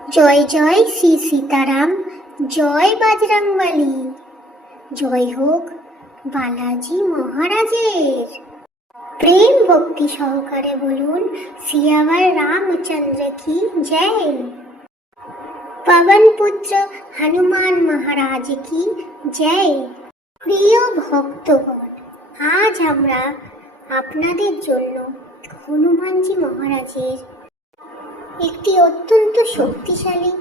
জয় জয় শ্রী সীতারাম, জয় বজরংবলী, জয় হোক বালাজি মহারাজের। প্রেম ভক্তি সহকারে বলুন সিয়াवर রামচন্দ্র কি জয়। পবন পুত্র হনুমান মহারাজ কি জয়। প্রিয় ভক্তগণ, আজ আমরা আপনাদের জন্য হনুমানজি মহারাজের একটি অত্যন্ত শক্তিশালী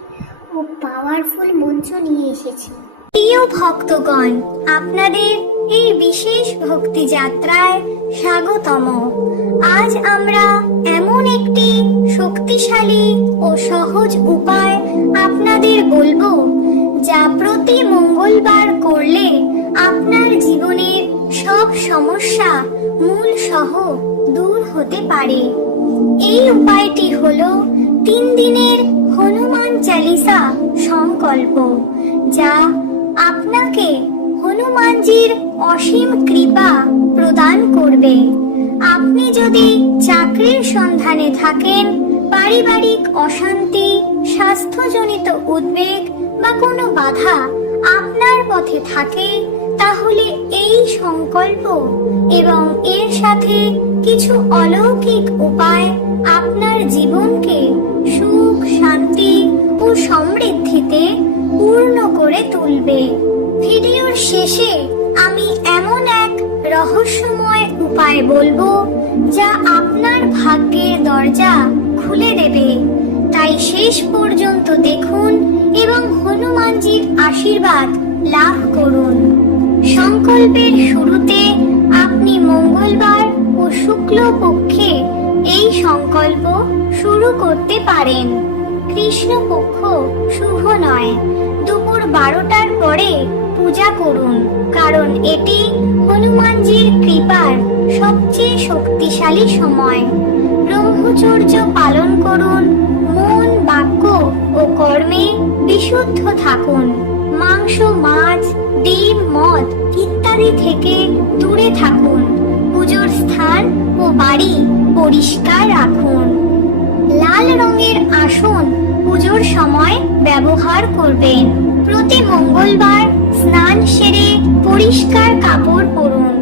ও পাওয়ারফুল মন্ত্র নিয়ে এসেছি। প্রিয় ভক্তগণ, আপনাদের এই বিশেষ ভক্তি যাত্রায় স্বাগতম। আজ আমরা এমন একটি শক্তিশালী ও সহজ উপায় আপনাদের বলবো, যা প্রতি মঙ্গলবার করলে আপনার জীবনের সব সমস্যা মূল সহ দূর হতে পারে। এই উপায়টি হলো 3 দিনের হনুমান চালিসা সংকল্প, যা আপনাকে হনুমানজির অসীম কৃপা প্রদান করবে। আপনি যদি চাকরির সন্ধানে থাকেন, পারিবারিক অশান্তি, স্বাস্থ্যজনিত উদ্বেগ বা কোনো বাধা আপনার পথে থাকে, তাহলে এই সংকল্প এবং এর সাথে কিছু অলৌকিক উপায় আপনার জীবনকে সুখ, শান্তি ও সমৃদ্ধিতে পূর্ণ করে তুলবে। ভিডিওর শেষে আমি এমন এক রহস্যময় উপায় বলবো, যা আপনার ভাগ্যের দরজা খুলে দেবে। তাই শেষ পর্যন্ত দেখুন এবং হনুমানজির আশীর্বাদ লাভ করুন। সংকল্পের শুরুতে আপনি মঙ্গলবার ও শুক্লপক্ষে এই সংকল্প শুরু করতে পারেন। কৃষ্ণপক্ষ শুভ নয়, দুপুর 12টার পরে পূজা করুন, কারণ এটি হনুমানজির কৃপার সবচেয়ে শক্তিশালী সময়। ব্রহ্মচর্য পালন করুন, মন, বাক্য ও কর্মে বিশুদ্ধ থাকুন। মাংস, মাছ, ডিম, মদ ইত্যাদি থেকে দূরে থাকুন। পুজোর স্থান ও বাড়ি পরিষ্কার রাখুন। লাল রঙের আসন পুজোর সময় ব্যবহার করবেন। প্রতি মঙ্গলবার স্নান সেরে পরিষ্কার কাপড় পরুন।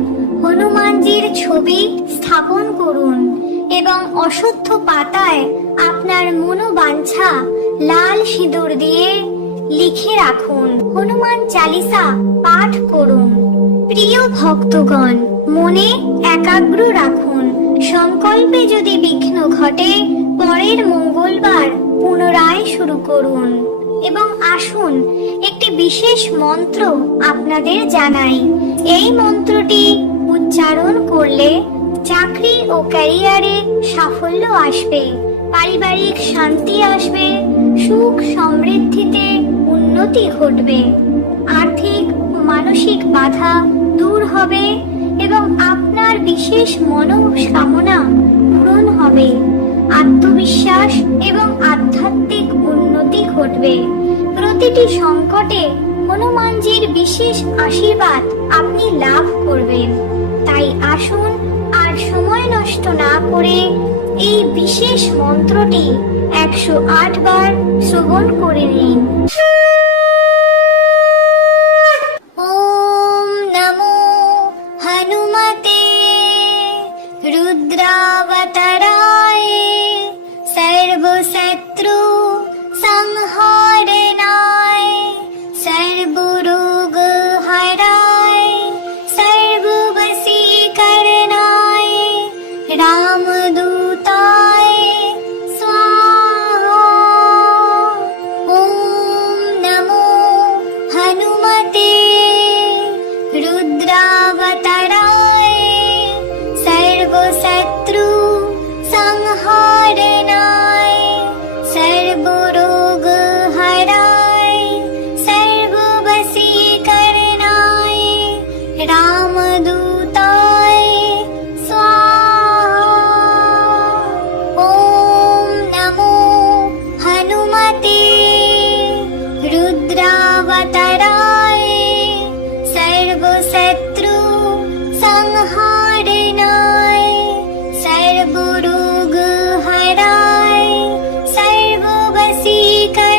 হনুমানজির ছবি স্থাপন করুন এবং অশ্বত্থ পাতায় আপনার মনোবাঞ্ছা লাল সিঁদুর দিয়ে লিখে রাখুন। হনুমান চালিসা পাঠ করুন। প্রিয় ভক্তগণ, মনে একাগ্র রাখুন। সংকল্পে যদি বিঘ্ন ঘটে, পরের মঙ্গলবার পুনরায় শুরু করুন। এবং আসুন একটি বিশেষ মন্ত্র আপনাদের জানাই। এই মন্ত্রটি উচ্চারণ করলে চাকরি ও ক্যারিয়ারে সাফল্য আসবে, পারিবারিক শান্তি আসবে, সুখ সমৃদ্ধিতে উন্নতি ঘটবে, আর্থিক ও মানসিক বাধা দূর হবে এবং আপনার বিশেষ মনোকামনা পূরণ হবে। আত্মবিশ্বাস এবং আধ্যাত্মিক উন্নতি ঘটবে। প্রতিটি সংকটে হনুমানজির বিশেষ আশীর্বাদ আপনি লাভ করবেন। তাই আসুন আর সময় নষ্ট না করে এই বিশেষ মন্ত্রটি 108 বার শ্রবণ করে নিন। ওম নমো হনুমতে রুদ্রাবতারায় সর্বশত্রু সংহারণায় সর্বরোগ হরায় সর্ববশীকরণায় রামদূতায় স্বাহা। ওম নমো হনুমতে রুদ্রাবতারায় সর্বশত্রু সংহারণায় সর্বরোগ হরায় সর্ববশীকরণায় রামদূতায় স্বাহা। ওম নমো হনুমতে রুদ্রাবতারায় সর্বশত্রু সংহারণায় সর্বরোগ হরায় সর্ববশীকরণায়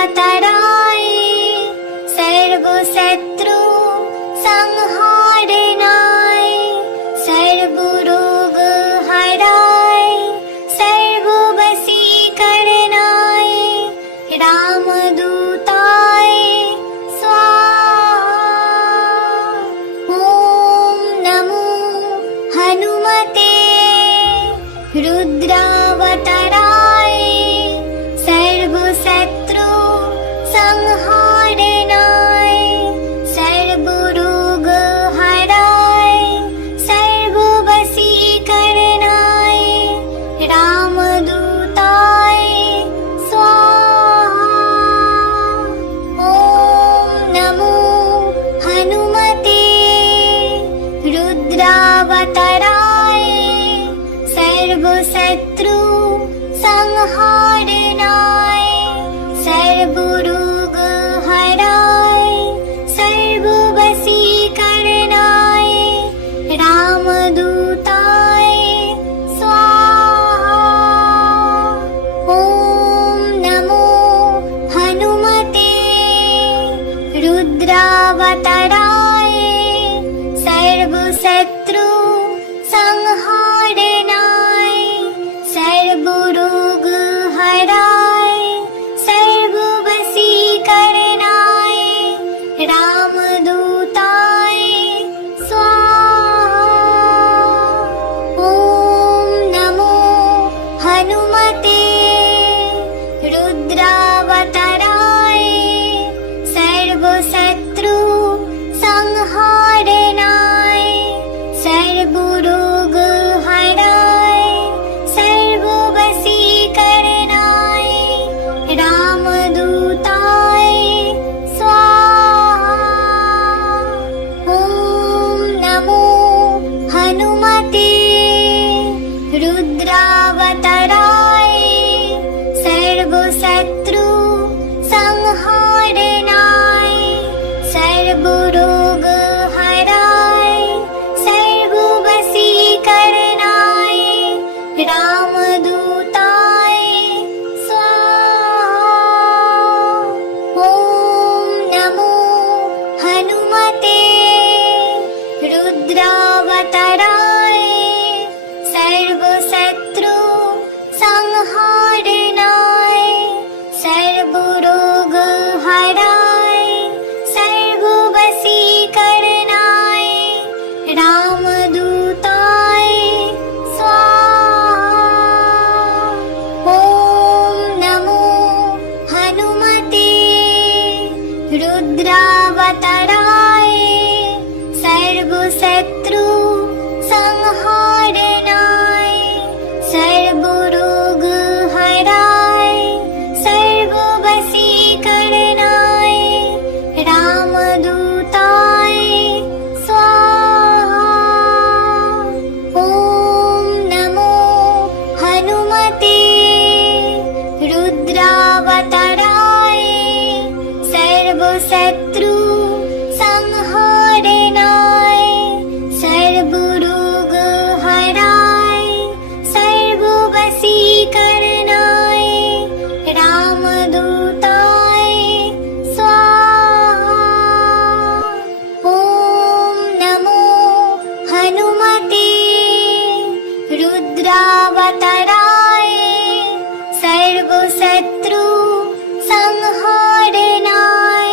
रुद्रावताराय सर्वशत्रु संहारणाय सर्वरोग हराय सर्ववशीकरणाय रामदूताय स्वाहा। ॐ नमो हनुमते रुद्रावताराय सर्वशत्रु संहारणाय सर्वरोग हराय सर्ववशीकरणाय रामदूताय स्वाहा। ॐ नमो हनुमते रुद्रावताराय सर्वशत्रु संहारणाय सर्वरोग हराय सर्ववशीकरणाय रामदूताय स्वाहा। ॐ नमो हनुमते रुद्रावताराय सर्वशत्रु संहारणाय सर्वरोग हराय सर्ववशीकरणाय रामदूताय स्वाहा। ॐ नमो हनुमते रुद्रावताराय सर्वशत्रु संहारणाय सर्वरोग हराय सर्ववशीकरणाय रामदूताय स्वाहा। ॐ नमो हनुमते रुद्रावताराय सर्वशत्रु संहारणाय सर्वरोग हराय सर्ववशीकरणाय रामदूताय स्वाहा। ॐ नमो हनुमते रुद्रावताराय सर्वशत्रु संहारणाय सर्वरोग हराय सर्ववशीकरणाय रामदूताय स्वाहा। ॐ नमो हनुमते रुद्रावताराय सर्वशत्रु संहारणाय सर्वरोग हराय सर्ववशीकरणाय रामदूताय स्वाहा। ॐ नमो हनुमते रुद्रावताराय सर्वशत्रु संहारणाय सर्वरोग हराय सर्ववशीकरणाय रामदूताय स्वाहा। ॐ नमो हनुमते रुद्रावताराय सर्वशत्रु संहारणाय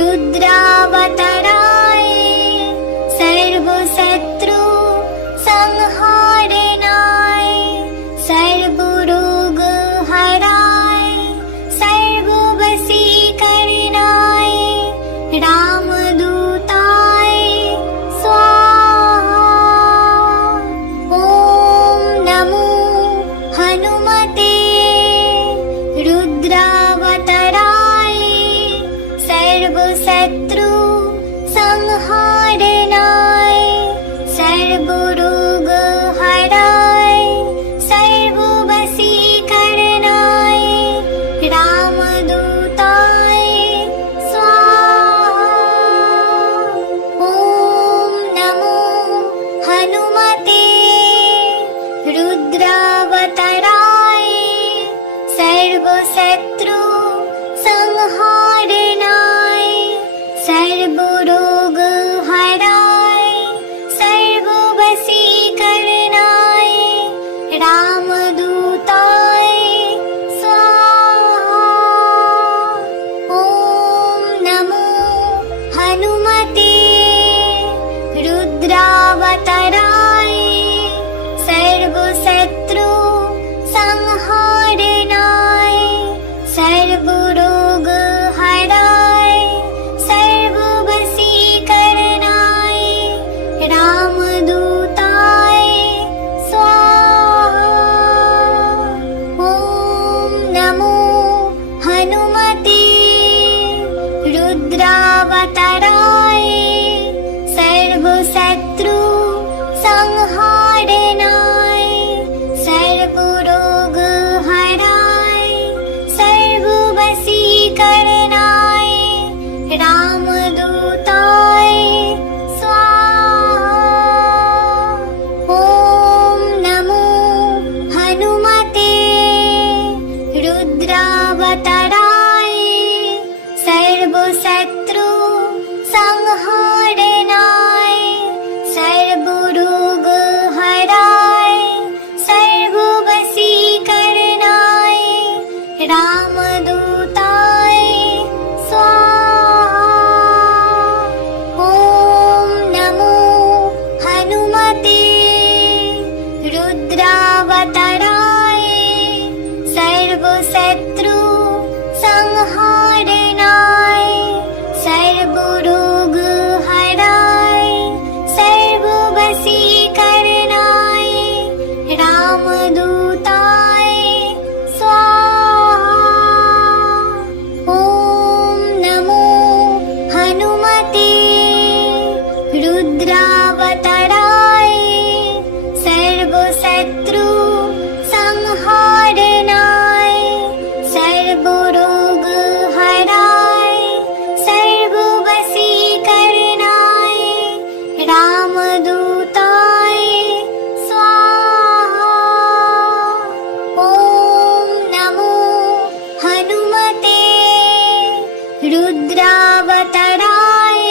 रुद्रावताराय सर्वशत्रु संहारणाय सर्वरोग हराय सर्ववशीकरणाय रामदूताय स्वाहा। ॐ नमो हनुमते रुद्रावताराय सर्वशत्रु संहारणाय सर्वरोग हराय सर्ववशीकरणाय रामदूताय स्वाहा। ॐ नमो हनुमते रुद्रावताराय सर्वशत्रु संहारणाय सर्वरोग हराय सर्ववशीकरणाय रामदूताय स्वाहा। ॐ नमो हनुमते रुद्रावताराय सर्वशत्रु संहारणाय सर्वरोग हराय सर्ववशीकरणाय रामदूताय स्वाहा। ॐ नमो हनुमते रुद्रावताराय सर्वशत्रु संहारणाय सर्वरोग हराय सर्ववशीकरणाय रामदूताय स्वाहा। ॐ नमो हनुमते रुद्रावताराय सर्वशत्रु संहारणाय सर्वरोग हराय सर्ववशीकरणाय रामदूताय स्वाहा। ॐ नमो हनुमते रुद्रावताराय सर्वशत्रु संहारणाय सर्वरोग हराय सर्ववशीकरणाय रामदूताय स्वाहा। ॐ नमो हनुमते रुद्रावताराय सर्वशत्रु संहारणाय सर्वरोग हराय सर्ववशीकरणाय रामदूताय स्वाहा। ॐ नमो हनुमते रुद्रावताराय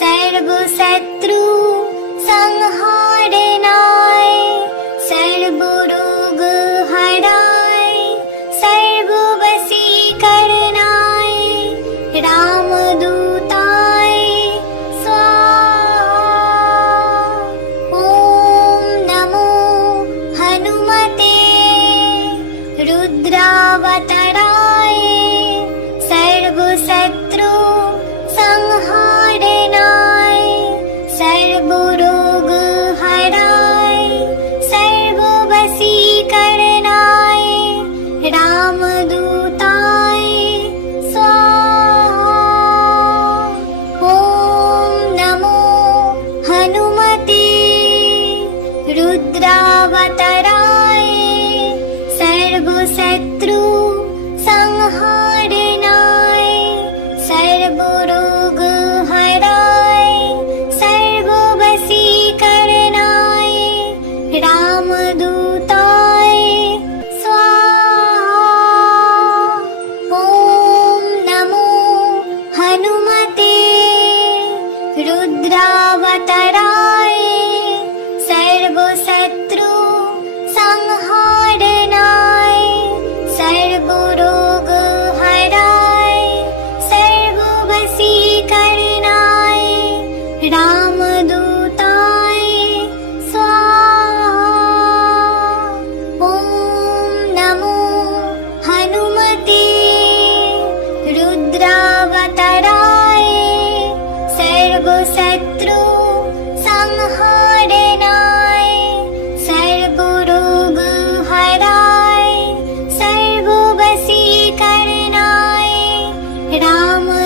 सर्वशत्रु संहारणाय सर्वरोग हराय सर्ववशीकरणाय रामदूताय स्वाहा। ॐ नमो हनुमते रुद्रावताराय सर्वशत्रु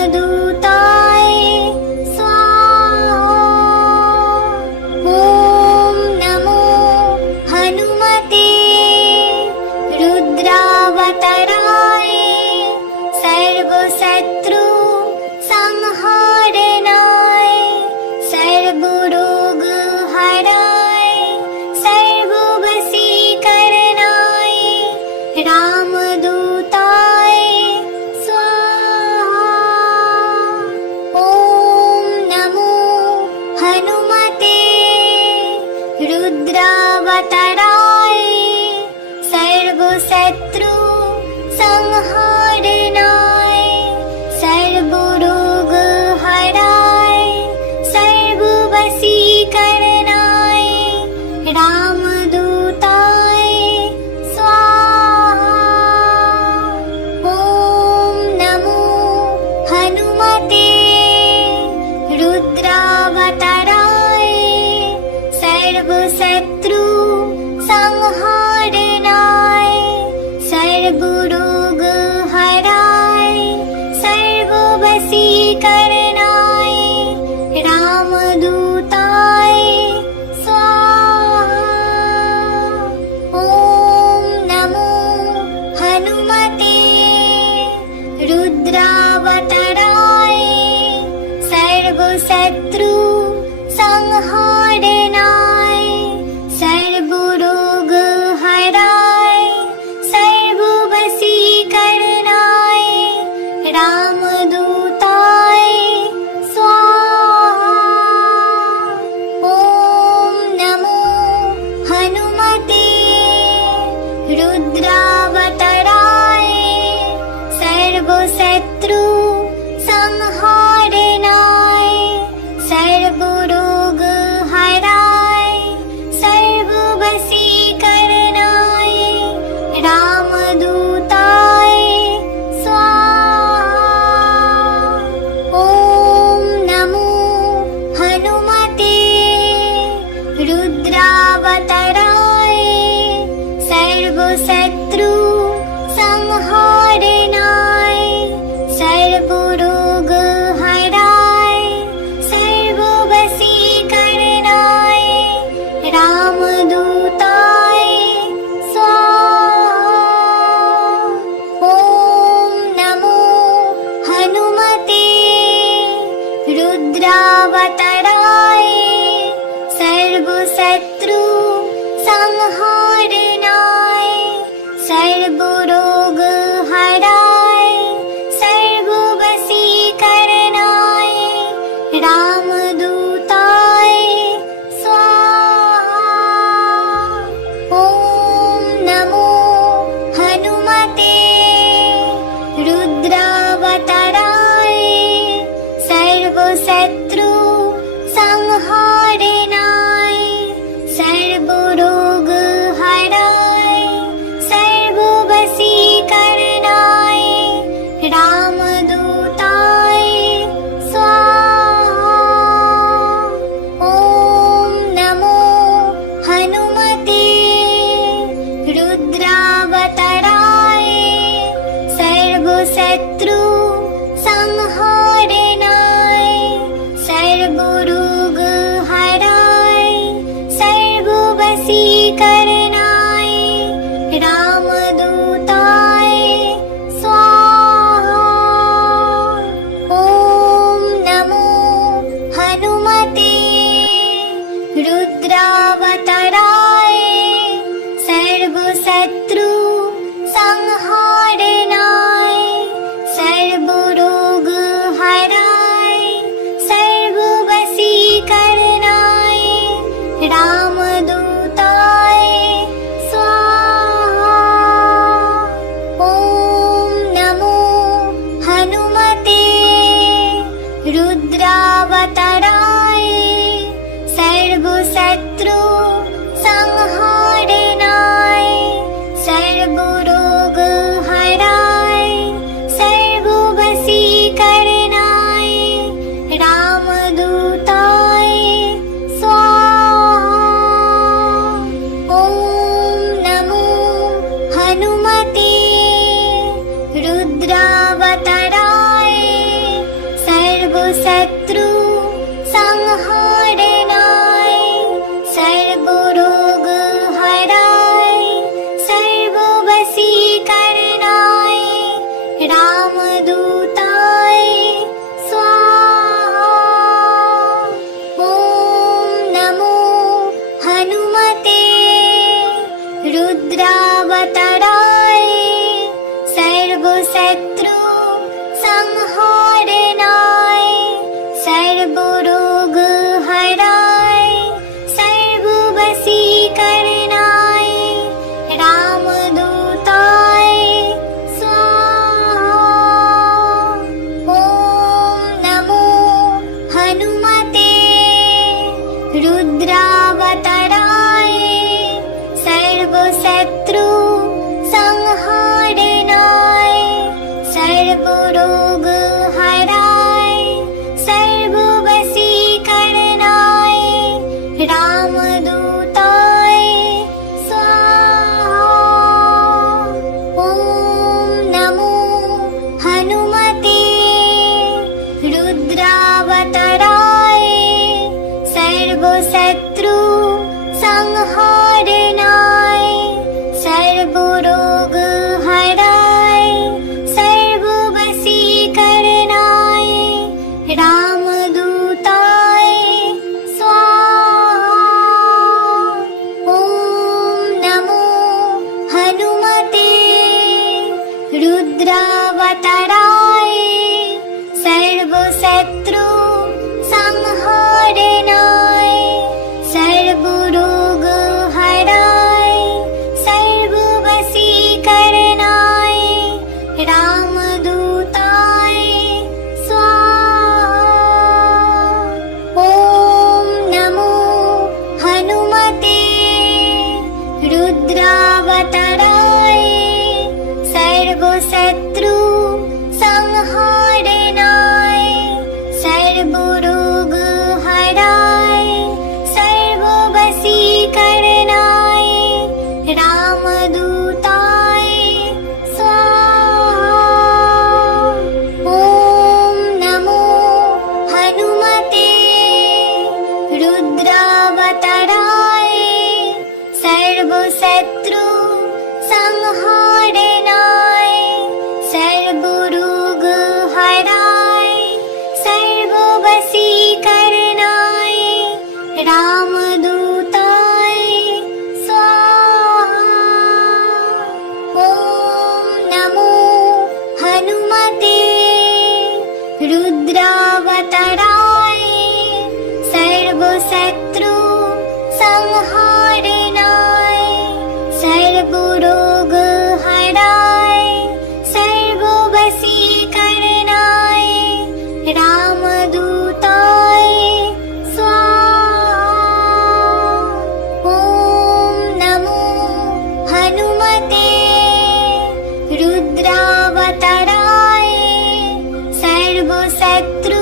रामदूताय स्वाहा। ॐ नमो हनुमते रुद्रावताराय सर्वशत्रु संहारणाय सर्वरोग हराय सर्ववशीकरणाय रामदूताय स्वाहा। ॐ नमो हनुमते रुद्रावताराय सर्वशत्रु संहारणाय सर्वरोग हराय सर्ववशीकरणाय रामदूताय स्वाहा। ॐ नमो हनुमते रुद्रावताराय सर्वशत्रु संहारणाय सर्वरोग हराय सर्ववशीकरणाय रामदूताय स्वाहा। ॐ नमो हनुमते रुद्रावताराय सर्वशत्रु संहारणाय सर्वरोग हराय सर्ववशीकरणाय रामदूताय स्वाहा। ॐ नमो हनुमते रुद्रावताराय सर्वशत्रु संहारणाय सर्वरोग सर्वशत्रु संहारनाय सर्वरोग हराय सर्ववशीकरणाय रामदूताय स्वाहा। ॐ नमो हनुमते रुद्रावताराय सर्वशत्रु संहारनाय सर्वरोग हराय सर्ववशीकरणाय रामदूताय स्वाहा। ॐ नमो हनुमते रुद्रावताराय सर्वशत्रु संहारनाय सर्वरोग हराय सर्ववशीकरणाय रामदूताय स्वाहा। ॐ नमो हनुमते रुद्रावताराय सर्वशत्रु संहारनाय सर्वरोग हराय सर्ववशीकरणाय रामदूताय स्वाहा। ॐ नमो हनुमते रुद्रावताराय सर्वशत्रु संहारनाय सर्वरोग हराय सर्ववशीकरणाय रामदूताय स्वाहा। ॐ नमो हनुमते रुद्रावताराय सर्वशत्रु संहारनाय सर्वरोग हराय सर्ववशीकरणाय रामदूताय स्वाहा। ॐ नमो हनुमते रुद्रावताराय सर्वशत्रु संहारनाय सर्वरोग हराय सर्ववशीकरणाय रामदूताय स्वाहा। ॐ नमो हनुमते रुद्रावताराय सर्वशत्रु संहारनाय सर्वरोग हराय सर्ववशीकरणाय रामदूताय स्वाहा। ॐ नमो हनुमते रुद्रावताराय सर्वशत्रु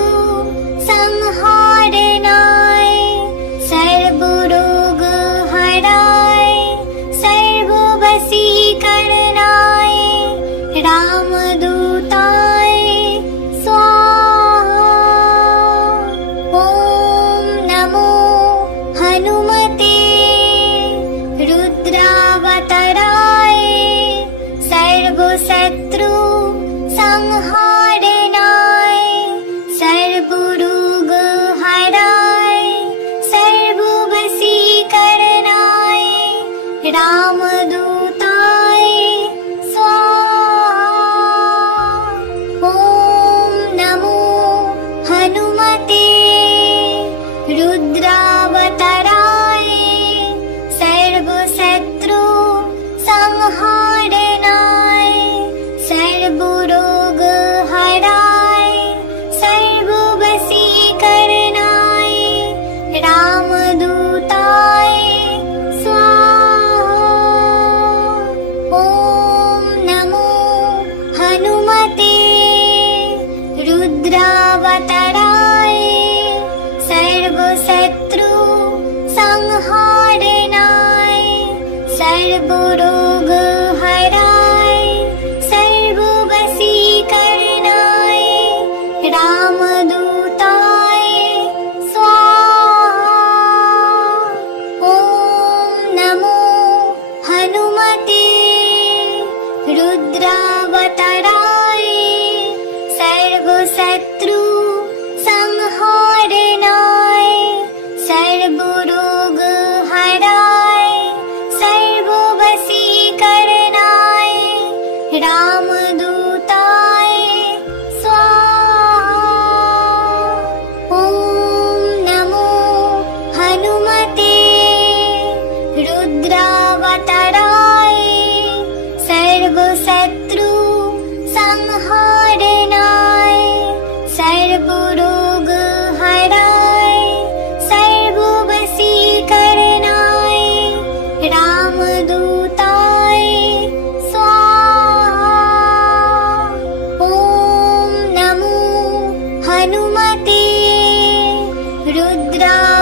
हनुमते रुद्राय